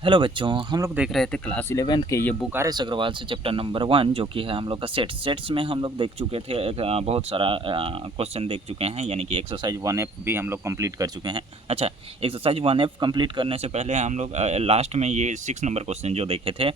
Hello बच्चों, हम लोग देख रहे थे क्लास 11 के ये बुक आर.एस. अग्रवाल से चैप्टर नंबर 1 जो कि है हम लोग का सेट्स में हम लोग देख चुके थे। बहुत सारा क्वेश्चन देख चुके हैं, यानी कि एक्सरसाइज 1F भी हम लोग कंप्लीट कर चुके हैं। अच्छा, एक्सरसाइज 1F कंप्लीट करने से पहले हम लोग लास्ट में ये 6 नंबर क्वेश्चन जो देखे थे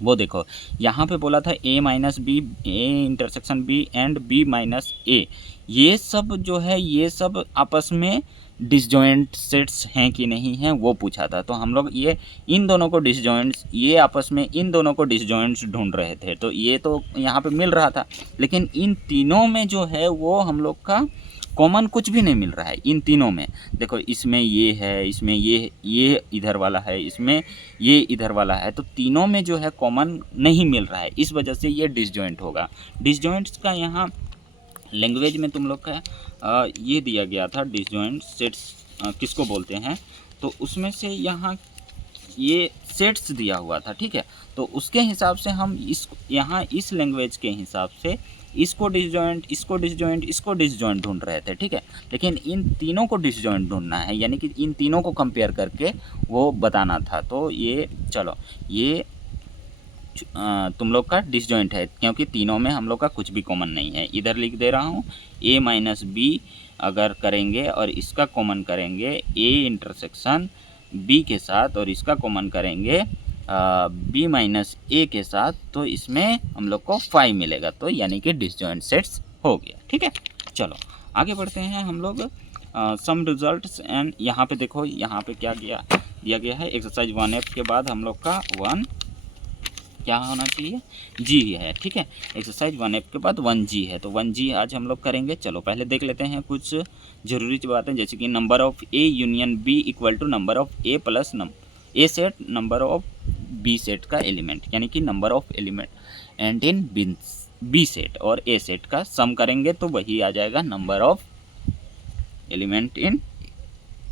वो देखो। यहाँ पे बोला था a minus B, A intersection B and b minus A, ये सब जो है ये सब आपस में डिसजॉइंट सेट्स हैं कि नहीं हैं वो पूछा था। तो हम लोग ये इन दोनों को डिसजॉइंट्स, ये आपस में इन दोनों को डिसजॉइंट्स ढूंढ रहे थे। तो ये तो यहाँ पे मिल रहा था, लेकिन इन तीनों में जो है वो हम लोग का कॉमन कुछ भी नहीं मिल रहा है। इन तीनों में देखो, इसमें ये है, इसमें ये इधर वाला है, इसमें ये इधर वाला है, तो तीनों में जो है कॉमन नहीं मिल रहा है। इस वजह से ये डिसजॉइंट होगा। डिसजॉइंट्स का यहाँ लैंग्वेज में तुम लोग का ये दिया गया था, डिसजॉइंट सेट्स किसको बोलते हैं, तो उसमें से यहाँ ये सेट्स दिया हुआ था, ठीक है। तो उसके हिसाब से हम इस यहाँ इस लैंग्वेज के हिसाब से इसको डिसजॉइंट, इसको डिसजॉइंट, इसको डिसजॉइंट ढूंढ रहे थे, ठीक है। लेकिन इन तीनों को डिसजॉइंट ढूंढना है, यानी कि इन तीनों को कंपेयर करके वो बताना था। तो ये चलो, ये तुम लोग का डिसजॉइंट है, क्योंकि तीनों में हम लोग का कुछ भी कॉमन नहीं है। इधर लिख दे रहा हूँ, a माइनस बी अगर करेंगे और इसका कॉमन करेंगे a इंटरसेक्शन b के साथ, और इसका कॉमन करेंगे b माइनस ए के साथ, तो इसमें हम लोग को 5 मिलेगा। तो यानी कि डिसजॉइंट सेट्स हो गया, ठीक है। चलो आगे बढ़ते हैं हम लोग। सम रिजल्ट्स एंड यहाँ पे देखो, यहाँ पे क्या दिया गया है। एक्सरसाइज 1F के बाद हम लोग का 1 क्या होना चाहिए, जी है, ठीक है। एक्सरसाइज 1F के बाद 1G है, तो 1G आज हम लोग करेंगे। चलो पहले देख लेते हैं कुछ ज़रूरी बातें, जैसे कि number of A union B equal to number of A plus A set number of B set का एलिमेंट, यानी कि number of element and in B set और ए सेट का सम करेंगे तो वही आ जाएगा number of element in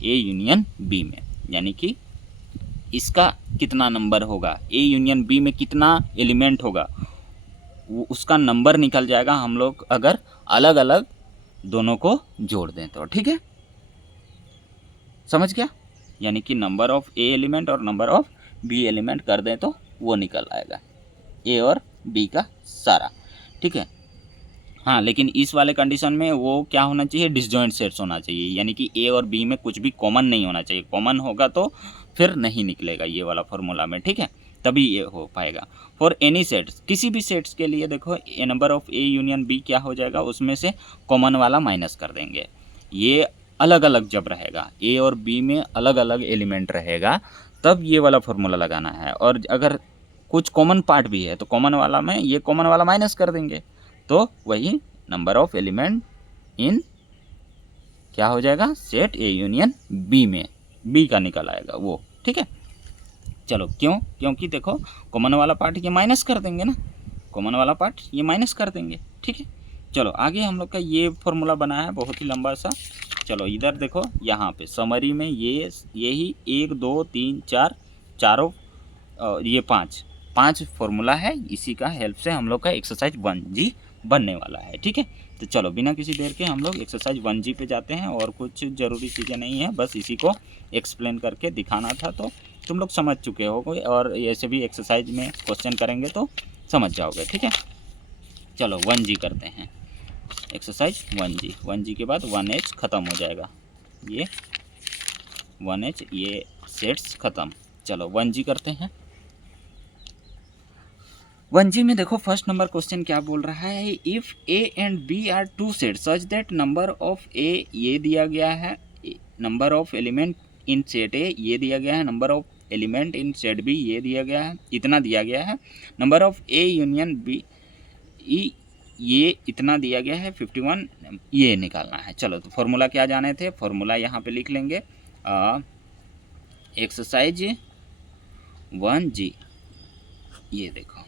A union B में, यानी कि इसका कितना नंबर होगा, ए यूनियन बी में कितना एलिमेंट होगा, वो उसका नंबर निकल जाएगा हम लोग अगर अलग अलग दोनों को जोड़ दें तो, ठीक है। समझ गया, यानी कि नंबर ऑफ ए एलिमेंट और नंबर ऑफ बी एलिमेंट कर दें तो वो निकल आएगा, ए और बी का सारा, ठीक है। हाँ, लेकिन इस वाले कंडीशन में वो क्या होना चाहिए, डिसजॉइंट सेट्स होना चाहिए, यानी कि ए और बी में कुछ भी कॉमन नहीं होना चाहिए। कॉमन होगा तो फिर नहीं निकलेगा ये वाला फॉर्मूला में, ठीक है, तभी ये हो पाएगा। फॉर एनी सेट्स, किसी भी सेट्स के लिए देखो, a number of A union B क्या हो जाएगा, उसमें से कॉमन वाला माइनस कर देंगे। ये अलग अलग जब रहेगा, ए और बी में अलग अलग एलिमेंट रहेगा, तब ये वाला फॉर्मूला लगाना है। और अगर कुछ कॉमन पार्ट भी है तो कॉमन वाला में ये कॉमन वाला माइनस कर देंगे, तो वही नंबर ऑफ एलिमेंट इन क्या हो जाएगा, सेट ए यूनियन बी में बी का निकल आएगा वो, ठीक है। चलो क्यों, क्योंकि देखो कॉमन वाला पार्ट ये माइनस कर देंगे ना, कॉमन वाला पार्ट ये माइनस कर देंगे, ठीक है। चलो आगे हम लोग का ये फॉर्मूला बना है बहुत ही लंबा सा। चलो इधर देखो, यहाँ पे समरी में यही 1 2 3 4 चारों ये पाँच फॉर्मूला है, इसी का हेल्प से हम लोग का एक्सरसाइज 1G बनने वाला है, ठीक है। तो चलो बिना किसी देर के हम लोग एक्सरसाइज 1G पे जाते हैं, और कुछ ज़रूरी चीज़ें नहीं है, बस इसी को एक्सप्लेन करके दिखाना था, तो तुम लोग समझ चुके होगे, और ऐसे भी एक्सरसाइज में क्वेश्चन करेंगे तो समझ जाओगे, ठीक है। चलो 1G करते हैं, एक्सरसाइज 1G के बाद 1H ख़त्म हो जाएगा, ये 1H ये सेट्स ख़त्म। चलो 1G करते हैं। 1G में देखो फर्स्ट नंबर क्वेश्चन क्या बोल रहा है, if A and B are two set such that number of A ये दिया गया है, number of element in set A ये दिया गया है, number of element in set B ये दिया गया है, इतना दिया गया है, number of A union B ये इतना दिया गया है 51, ये निकालना है। चलो तो फॉर्मूला क्या जाने थे, फॉर्मूला यहाँ पे लिख लेंगे, एक्सरसाइज 1G, ये देखो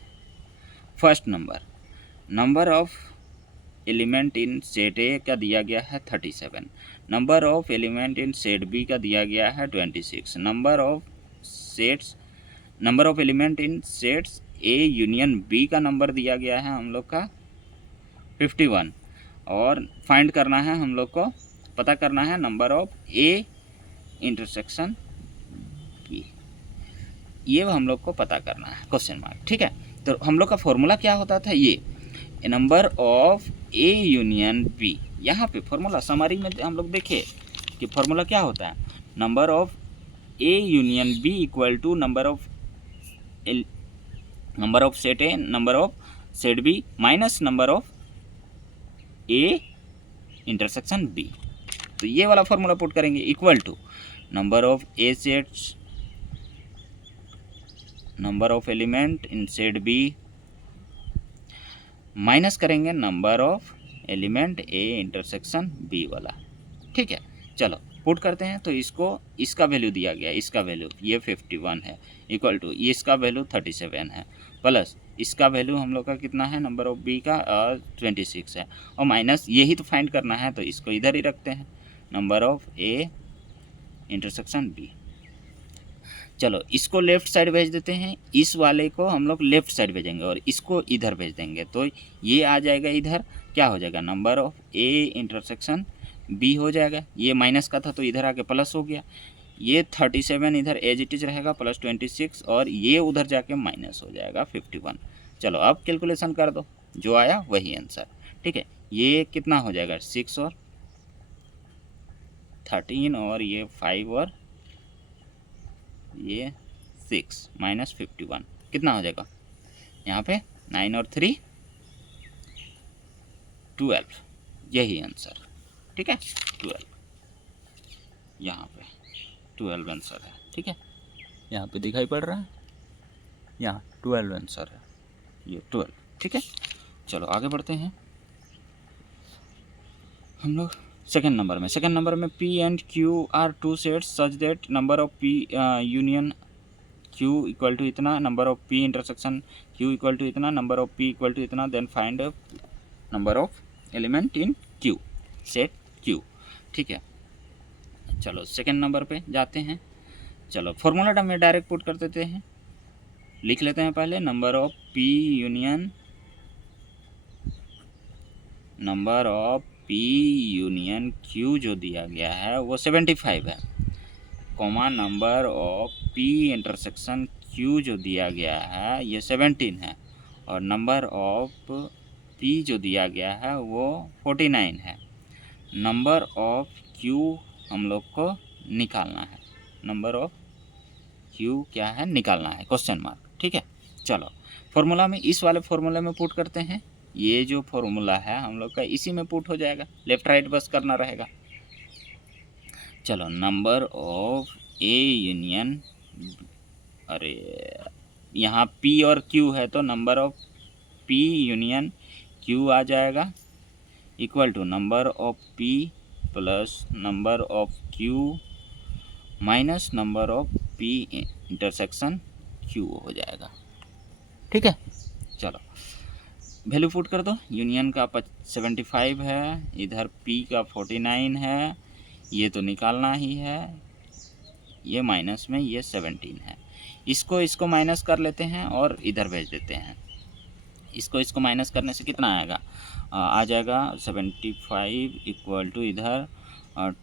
first number of element in set A का दिया गया है 37, number of element in set B का दिया गया है 26, number of element in sets A union B का नंबर दिया गया है हम लोग का 51, और फाइंड करना है हम लोग को, पता करना है number of A intersection B. ये हम लोग को पता करना है, क्वेश्चन मार्क। ठीक है, तो हम लोग का फॉर्मूला क्या होता था, ये number of A union B. यहाँ पे फॉर्मूला समरी में हम लोग देखे कि फॉर्मूला क्या होता है, number of A union B equal to number of set A, number of set B minus number of A intersection B. तो ये वाला फॉर्मूला पुट करेंगे, equal to number of A sets, number of element in set B, minus करेंगे number of element A intersection B वाला। ठीक है, चलो put करते हैं। तो इसका वैल्यू दिया गया, इसका वैल्यू ये 51 है, इक्वल टू ये इसका वैल्यू 37 है, प्लस इसका वैल्यू हम लोग का कितना है, नंबर ऑफ बी का 26 है, और माइनस यही तो फाइंड करना है, तो इसको इधर ही रखते हैं, number of A intersection B. चलो इसको लेफ्ट साइड भेज देते हैं, इस वाले को हम लोग लेफ्ट साइड भेजेंगे और इसको इधर भेज देंगे, तो ये आ जाएगा इधर, क्या हो जाएगा, number of A intersection B हो जाएगा। ये माइनस का था तो इधर आके प्लस हो गया, ये 37 इधर एज इट इज रहेगा प्लस 26, और ये उधर जाके माइनस हो जाएगा 51। चलो अब कैलकुलेशन कर दो, जो आया वही आंसर। ठीक है, ये कितना हो जाएगा, 6 और 13, और ये 5 और ये 6 माइनस 51 कितना हो जाएगा, यहाँ पे 9 और 3 12, यही आंसर। ठीक है, 12, यहाँ पे 12 आंसर है। ठीक है, यहाँ पे दिखाई पड़ रहा है, यहाँ 12 आंसर है, ये 12। ठीक है, चलो आगे बढ़ते हैं हम लोग सेकेंड नंबर में P and Q are two sets such that number of P union Q equal to इतना, number of P intersection Q equal to इतना, number of P equal to इतना, then find number of element in Q, set Q. ठीक है, चलो second number पे जाते हैं। चलो फॉर्मूला में डायरेक्ट पुट कर देते हैं, लिख लेते हैं पहले, number of P union, number of P union Q जो दिया गया है वो 75 है, comma number of P intersection Q जो दिया गया है ये 17 है, और नंबर ऑफ पी जो दिया गया है वो 49 है। नंबर ऑफ क्यू हम लोग को निकालना है, नंबर ऑफ क्यू क्या है निकालना है, क्वेश्चन मार्क। ठीक है, चलो फॉर्मूला में, इस वाले फॉर्मूला में पुट करते हैं, ये जो फॉर्मूला है हम लोग का इसी में पुट हो जाएगा, लेफ्ट राइट बस करना रहेगा। चलो नंबर ऑफ ए यूनियन, अरे यहाँ पी और क्यू है तो number of P union Q आ जाएगा, equal to number of P plus number of Q minus number of P intersection Q हो जाएगा। ठीक है, चलो वैल्यू पुट कर दो, यूनियन का 75 है, इधर पी का 49 है, ये तो निकालना ही है, ये माइनस में ये 17 है, इसको माइनस कर लेते हैं और इधर भेज देते हैं। इसको माइनस करने से कितना आएगा, आ जाएगा 75 इक्वल टू इधर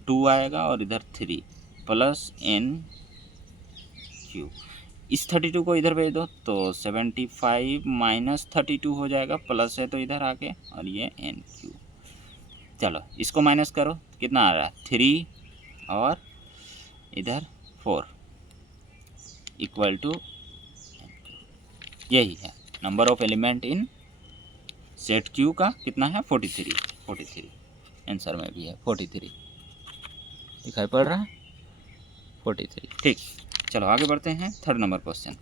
2 आएगा और इधर 3 प्लस एन क्यू, इस 32 को इधर भेज दो तो 75 माइनस 32 हो जाएगा, प्लस है तो इधर आके, और ये एन क्यू। चलो इसको माइनस करो, कितना आ रहा है 3 और इधर 4 इक्वल टू, यही है number of element in set Q का कितना है 43 आंसर में भी है 43, दिखाई पड़ रहा है 43। ठीक, चलो आगे बढ़ते हैं थर्ड नंबर क्वेश्चन।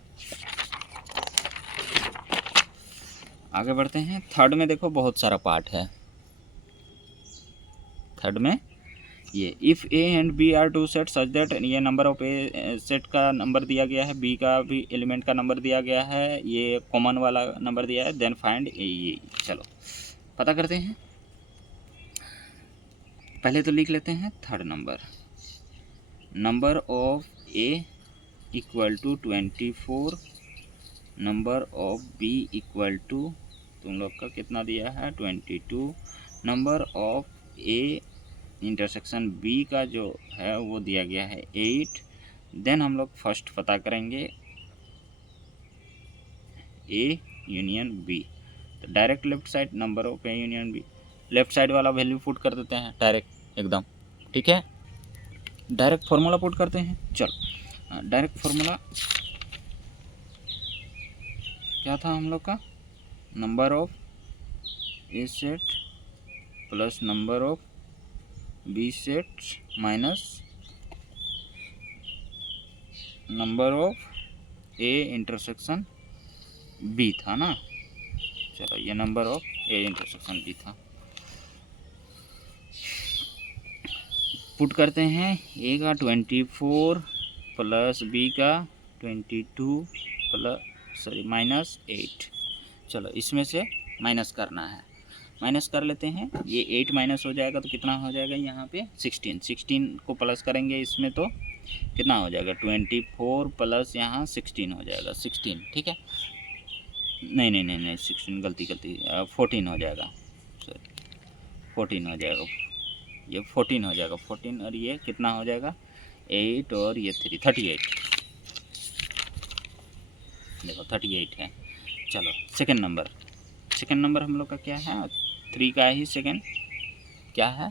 आगे बढ़ते हैं, थर्ड में देखो बहुत सारा पार्ट है। थर्ड में ये if A and B are two set such that, ये नंबर ऑफ ए सेट का नंबर दिया गया है, बी का भी एलिमेंट का नंबर दिया गया है, ये कॉमन वाला नंबर दिया है, देन फाइंड ये। चलो पता करते हैं, पहले तो लिख लेते हैं third number of A equal to 24, number of B equal to तुम लोग का कितना दिया है 22, number of A intersection B का जो है वो दिया गया है 8। देन हम लोग फर्स्ट पता करेंगे ए यूनियन बी। तो direct left side number of A union B, left side वाला वैल्यू पुट कर देते हैं डायरेक्ट एकदम, ठीक है। डायरेक्ट फार्मूला पुट करते हैं। चलो डायरेक्ट फार्मूला क्या था हम लोग का, number of A set plus number of B set minus number of A intersection B था ना। चलो ये number of A intersection B था। पुट करते हैं, ए का 24 प्लस बी का 22 प्लस माइनस 8। चलो इसमें से माइनस करना है, माइनस कर लेते हैं। ये 8 माइनस हो जाएगा तो कितना हो जाएगा यहाँ पे 16 को प्लस करेंगे इसमें तो कितना हो जाएगा 24 प्लस यहाँ 16 हो जाएगा 16, ठीक है। नहीं 16 गलती 14 हो जाएगा, सॉरी 14 हो जाएगा, ये 14 हो जाएगा 14 और ये कितना हो जाएगा 8 और ये 3 38, देखो 38 है। चलो सेकंड नंबर हम लोग का क्या है 3 का ही सेकंड क्या है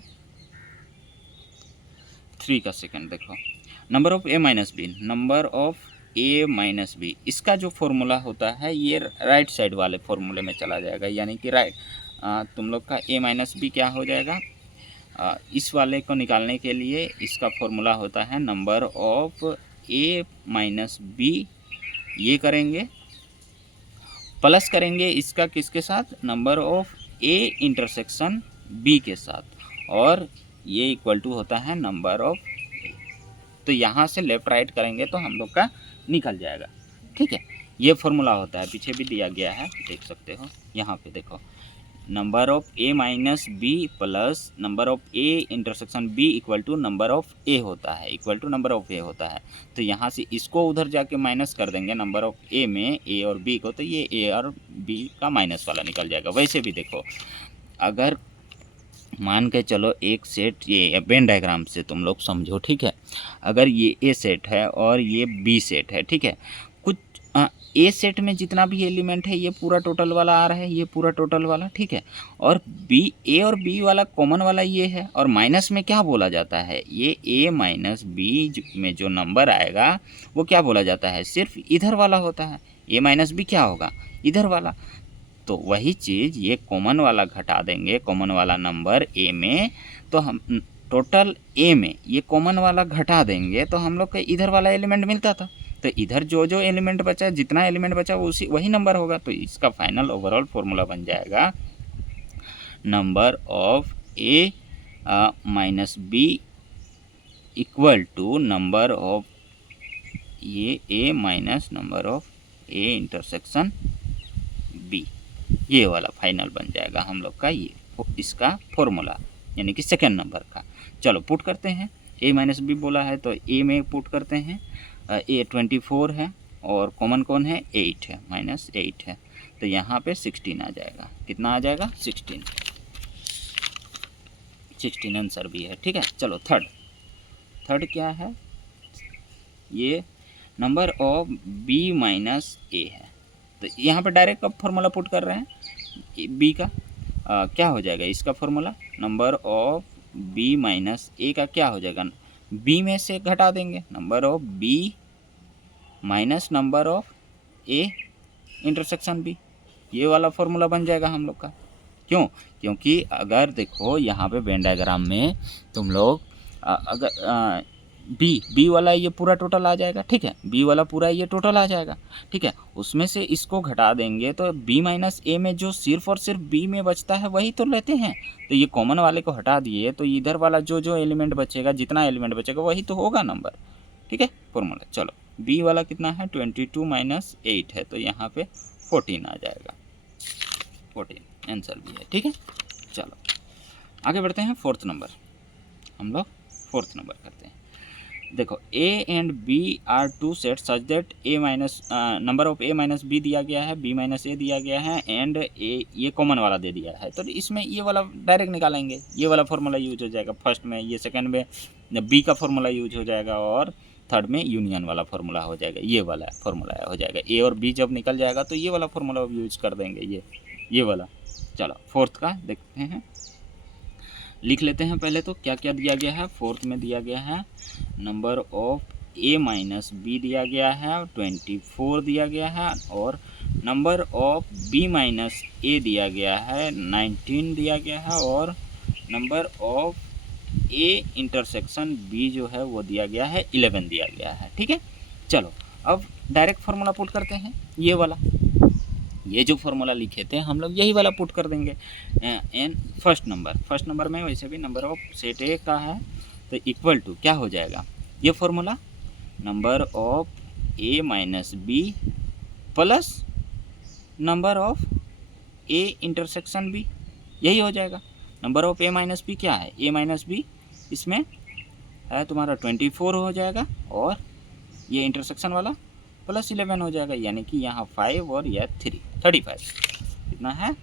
3 का सेकंड। देखो number of A minus B, number of A minus B, इसका जो फॉर्मूला होता है ये राइट साइड वाले फॉर्मूले में चला जाएगा, यानी कि तुम लोग का ए माइनस बी क्या हो जाएगा, इस वाले को निकालने के लिए इसका फॉर्मूला होता है number of A minus B, ये करेंगे प्लस करेंगे इसका किसके साथ, number of A intersection B के साथ, और ये इक्वल टू होता है नंबर ऑफ ए। तो यहाँ से लेफ़्ट राइट करेंगे तो हम लोग का निकल जाएगा, ठीक है। ये फॉर्मूला होता है, पीछे भी दिया गया है देख सकते हो, यहाँ पे देखो number of A minus B plus number of A intersection B equal to number of A होता है, equal to number of A होता है। तो यहाँ से इसको उधर जाके माइनस कर देंगे नंबर ऑफ ए में ए और बी को, तो ये ए और बी का माइनस वाला निकल जाएगा। वैसे भी देखो अगर मान के चलो एक सेट, ये वेन डायग्राम से तुम लोग समझो, ठीक है। अगर ये ए सेट है और ये बी सेट है, ठीक है, कुछ ए सेट में जितना भी एलिमेंट है ये पूरा टोटल वाला आ रहा है, ये पूरा टोटल वाला, ठीक है। और बी, ए और बी वाला कॉमन वाला ये है, और माइनस में क्या बोला जाता है, ये ए माइनस बी में जो नंबर आएगा वो क्या बोला जाता है, सिर्फ इधर वाला होता है। ए माइनस बी क्या होगा, इधर वाला। तो वही चीज़ ये कॉमन वाला घटा देंगे, कॉमन वाला नंबर ए में, तो हम टोटल ए में ये कॉमन वाला घटा देंगे तो हम लोग को इधर वाला एलिमेंट मिलता था। तो इधर जो एलिमेंट बचा, जितना एलिमेंट बचा वो वही नंबर होगा। तो इसका फाइनल ओवरऑल फॉर्मूला बन जाएगा number of A minus B equal to number of ये A minus number of A intersection B, ये वाला फाइनल बन जाएगा हम लोग का ये इसका फॉर्मूला, यानी कि सेकेंड नंबर का। चलो पुट करते हैं, ए माइनस बी बोला है तो ए में पुट करते हैं। ए 24 है और कॉमन कौन है 8 है, माइनस 8 है, तो यहाँ पे 16 आ जाएगा। कितना आ जाएगा 16 आंसर भी है, ठीक है। चलो थर्ड क्या है, ये नंबर ऑफ बी माइनस ए है। तो यहाँ पे डायरेक्ट अब फॉर्मूला पुट कर रहे हैं बी का, क्या हो जाएगा इसका formula, number of B minus A का क्या हो जाएगा, बी में से घटा देंगे number of B minus number of A intersection B, ये वाला फॉर्मूला बन जाएगा हम लोग का। क्यों, क्योंकि अगर देखो यहाँ पे वेन डायग्राम में तुम लोग अगर बी वाला ये पूरा टोटल आ जाएगा, ठीक है, बी वाला पूरा ये टोटल आ जाएगा, ठीक है। उसमें से इसको घटा देंगे तो बी माइनस ए में जो सिर्फ और सिर्फ बी में बचता है वही तो लेते हैं। तो ये कॉमन वाले को हटा दिए तो इधर वाला जो एलिमेंट बचेगा, जितना एलिमेंट बचेगा वही तो होगा नंबर, ठीक है, फॉर्मूला। चलो बी वाला कितना है 22 माइनस 8 है, तो यहाँ पे 14 आ जाएगा, 14 आंसर भी है, ठीक है। चलो आगे बढ़ते हैं फोर्थ नंबर, हम लोग फोर्थ नंबर करते हैं। देखो A and B are two set such that A minus number of A minus B दिया गया है, बी माइनस ए दिया गया है, एंड ए ये कॉमन वाला दे दिया है। तो इसमें ये वाला डायरेक्ट निकालेंगे, ये वाला फॉर्मूला यूज हो जाएगा फर्स्ट में, ये सेकंड में बी का फॉर्मूला यूज हो जाएगा, और थर्ड में यूनियन वाला फार्मूला हो जाएगा, ये वाला फार्मूला हो जाएगा। ए और बी जब निकल जाएगा तो ये वाला फार्मूला यूज कर देंगे, ये वाला। चलो फोर्थ का देखते हैं, लिख लेते हैं पहले तो क्या क्या दिया गया है। फोर्थ में दिया गया है number of A minus B दिया गया है 24 दिया गया है, और number of B minus A दिया गया है 19 दिया गया है, और number of A intersection B जो है वो दिया गया है 11 दिया गया है। ठीक है, चलो अब डायरेक्ट फार्मूला पुट करते हैं, ये वाला, ये जो फार्मूला लिखे थे हम लोग यही वाला पुट कर देंगे। एन फर्स्ट नंबर में वैसे भी नंबर ऑफ सेट ए का है तो इक्वल टू क्या हो जाएगा, ये formula number of A minus B plus number of A intersection B, यही हो जाएगा। Number of A minus B क्या है, ए माइनस बी इसमें है तुम्हारा 24 हो जाएगा, और ये इंटरसेक्शन वाला प्लस 11 हो जाएगा, यानी कि यहाँ 5 और यह 3 35, कितना है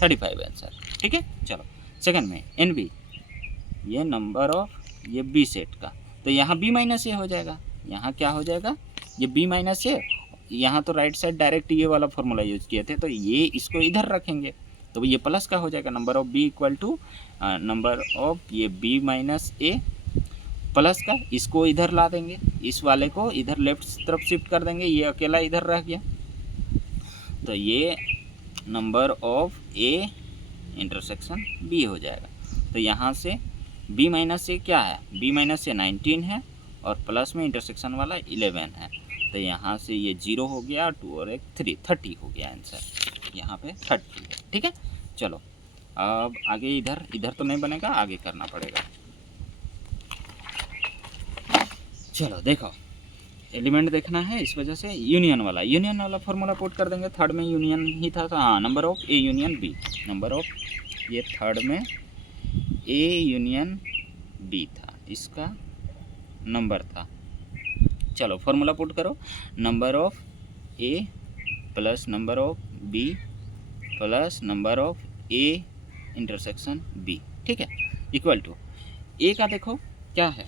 35 आंसर। ठीक है, चलो सेकंड में एन बी, ये नंबर ऑफ ये बी सेट का, तो यहाँ बी माइनस ए हो जाएगा, यहाँ क्या हो जाएगा ये बी माइनस ए, यहाँ तो राइट साइड डायरेक्ट ये वाला फॉर्मूला यूज किए थे तो ये इसको इधर रखेंगे तो ये प्लस का हो जाएगा, number of B equal to number of ये बी माइनस ए प्लस का, इसको इधर ला देंगे, इस वाले को इधर लेफ्ट तरफ शिफ्ट कर देंगे, ये अकेला इधर रह गया, तो ये number of A intersection B हो जाएगा। तो यहाँ से बी माइनस ए क्या है, बी माइनस ए 19 है और प्लस में इंटरसेक्शन वाला 11 है, तो यहाँ से ये 0 हो गया, 2 और 1 3 30 हो गया आंसर, यहाँ पे 30 है। ठीक है, चलो अब आगे इधर तो नहीं बनेगा, आगे करना पड़ेगा। चलो देखो एलिमेंट देखना है, इस वजह से यूनियन वाला फार्मूला पुट कर देंगे। थर्ड में यूनियन ही था तो हाँ, number of A union B, number of ये थर्ड में ए यूनियन बी था, इसका नंबर था। चलो फार्मूला पुट करो, number of A plus number of B plus number of A intersection B, ठीक है, इक्वल टू ए का देखो क्या है,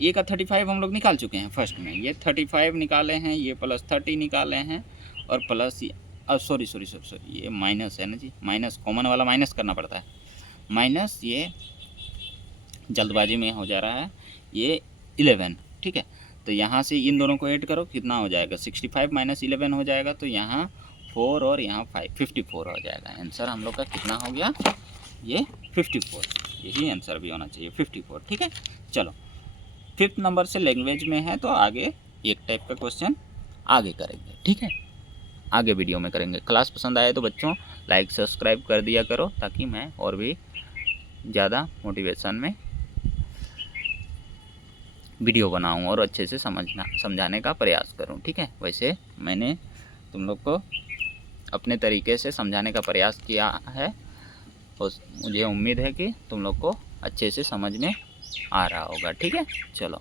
ए का 35 हम लोग निकाल चुके हैं फर्स्ट में, ये 35 निकाले हैं, ये प्लस 30 निकाले हैं, और प्लस सॉरी ये माइनस है ना जी, माइनस कॉमन वाला माइनस करना पड़ता है, माइनस ये जल्दबाजी में हो जा रहा है, ये 11। ठीक है, तो यहाँ से इन दोनों को ऐड करो, कितना हो जाएगा 65 माइनस 11 हो जाएगा, तो यहाँ 4 और यहाँ 5 54 हो जाएगा। आंसर हम लोग का कितना हो गया, ये 54, यही आंसर भी होना चाहिए 54। ठीक है, चलो फिफ्थ नंबर से लैंग्वेज में है तो आगे एक टाइप का क्वेश्चन आगे करेंगे। ठीक है, आगे वीडियो में करेंगे। क्लास पसंद आए तो बच्चों लाइक सब्सक्राइब कर दिया करो, ताकि मैं और भी ज़्यादा मोटिवेशन में वीडियो बनाऊं और अच्छे से समझाने का प्रयास करूं। ठीक है, वैसे मैंने तुम लोग को अपने तरीके से समझाने का प्रयास किया है और मुझे उम्मीद है कि तुम लोग को अच्छे से समझ में आ रहा होगा। ठीक है, चलो।